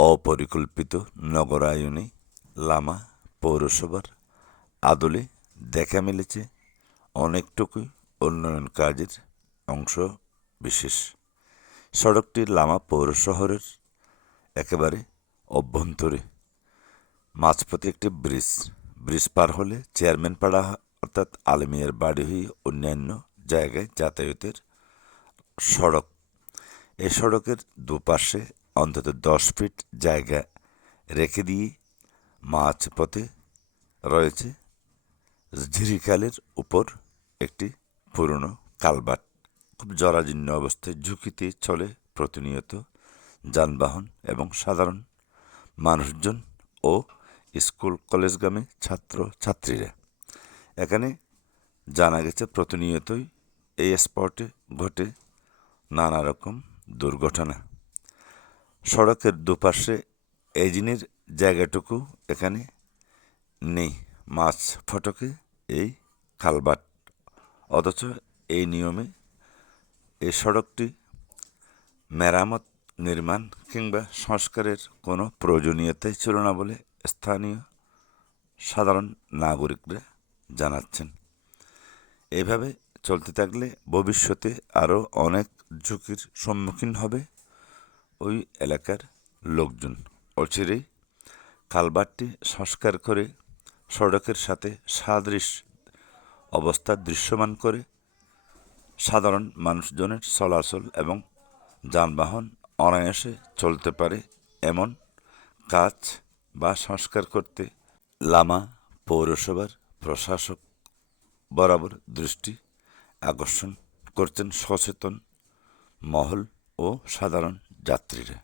অপরিকল্পিত নগরায়নে লামা পৌরসভার আদলে দেখা মিলেছে অনেকটুকুই উন্নয়ন কাজের অংশ বিশেষ। সড়কটি লামা পৌর শহরের একেবারে অভ্যন্তরে। মাঝপথে একটি ব্রিজ। ব্রিজ পার হলে চেয়ারম্যান পাড়া, অর্থাৎ আলমিয়ার বাড়ি হয়ে অন্যান্য জায়গায় যাতায়াতের সড়ক। এই সড়কের দুপাশে অন্তত দশ ফিট জায়গা রেখে দিয়ে মাঝপথে রয়েছে ঝিরিকালের উপর একটি পুরনো কালবাট। খুব জরাজীর্ণ অবস্থায় ঝুঁকিতে চলে প্রতিনিয়ত যানবাহন এবং সাধারণ মানুষজন ও স্কুল কলেজগামী ছাত্র ছাত্রীরা। এখানে জানা গেছে প্রতিনিয়তই এই স্পটে ঘটে নানা রকম দুর্ঘটনা। সড়কের দুপাশে এজিনের জায়গাটুকু এখানে নেই। মাছ ফটকে এই খালবাট। অথচ এই নিয়মে এই সড়কটি মেরামত, নির্মাণ কিংবা সংস্কারের কোনো প্রয়োজনীয়তাই ছিল না বলে স্থানীয় সাধারণ নাগরিকরা জানাচ্ছেন। এভাবে চলতে থাকলে ভবিষ্যতে আরও অনেক ঝুঁকির সম্মুখীন হবে ওই এলাকার লোকজন। অচিরেই কালবারটি সংস্কার করে সড়কের সাথে সাদৃশ অবস্থা দৃশ্যমান করে সাধারণ মানুষজনের চলাচল এবং যানবাহন অনায়াসে চলতে পারে এমন কাজ বা সংস্কার করতে লামা পৌরসভার প্রশাসক বরাবর দৃষ্টি আকর্ষণ করছেন সচেতন মহল ও সাধারণ যাত্রীরা।